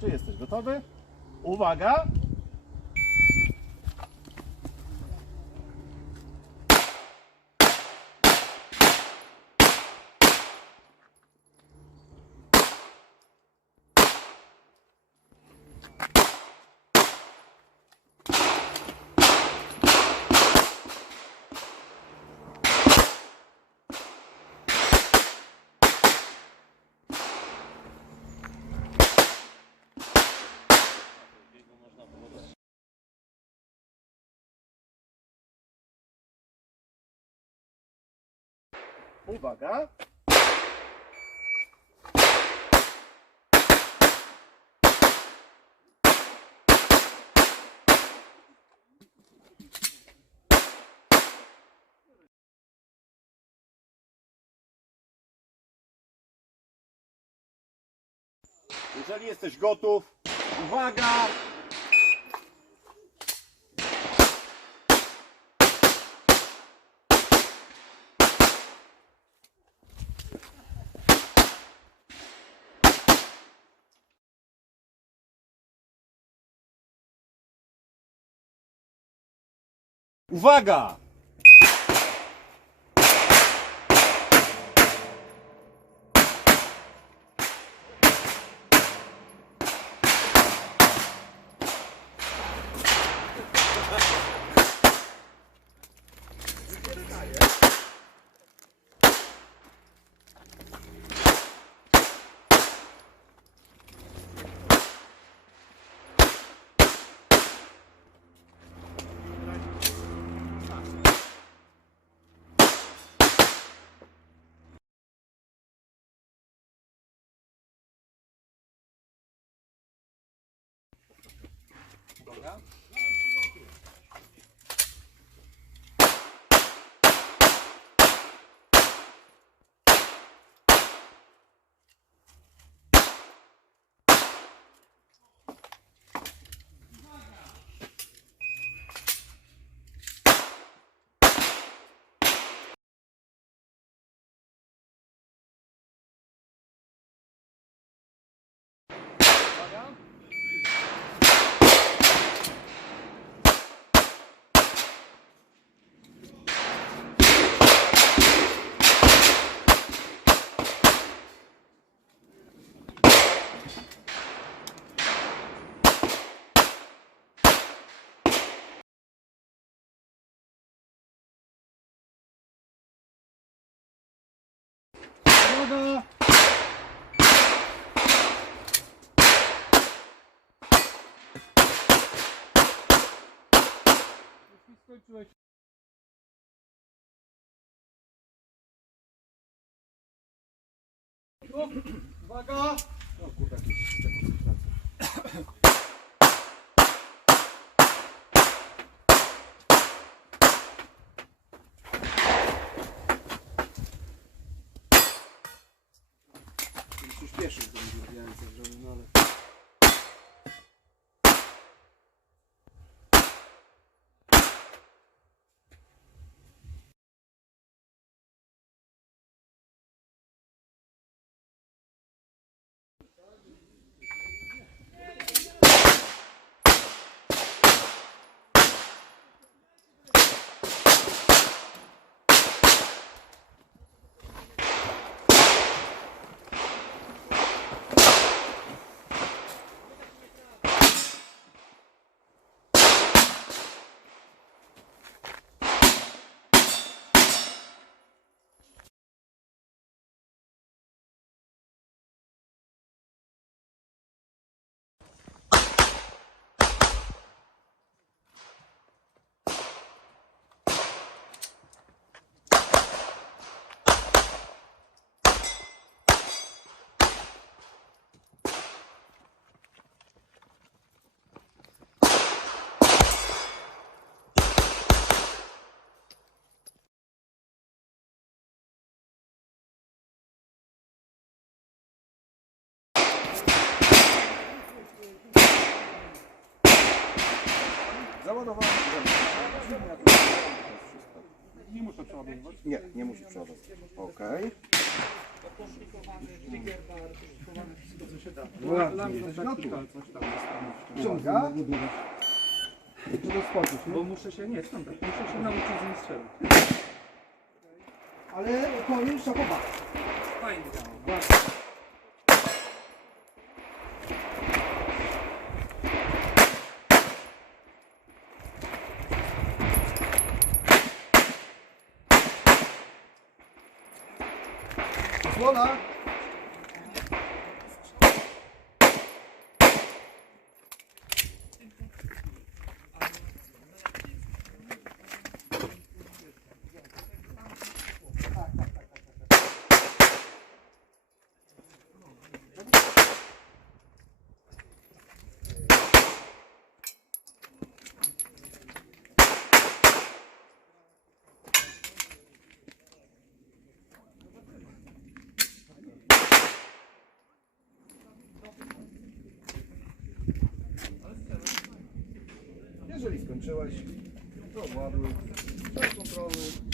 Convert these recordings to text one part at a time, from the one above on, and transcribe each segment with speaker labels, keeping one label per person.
Speaker 1: Czy jesteś gotowy? Uwaga! Uwaga! Jeżeli jesteś gotów, uwaga! Uwaga! Uwaga! Skończyłeś Uwaga! O kurde, jakieś dekoncentracja. się śpieszył, to nie wiedziałem co zrobił, no ale... Załadowałem. Nie muszę przeładowywać? Nie, nie musi
Speaker 2: tam zostanie.
Speaker 1: Ciąga? Czy to skoczyć,
Speaker 2: Bo muszę się, nie, standard, muszę się nauczyć z nim strzelać.
Speaker 1: Ale koniec szapowa.
Speaker 2: Fajnie działa, 多
Speaker 1: 呢？Jeżeli skończyłeś, to obładuj. Czas kontrolny.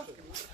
Speaker 1: Okay.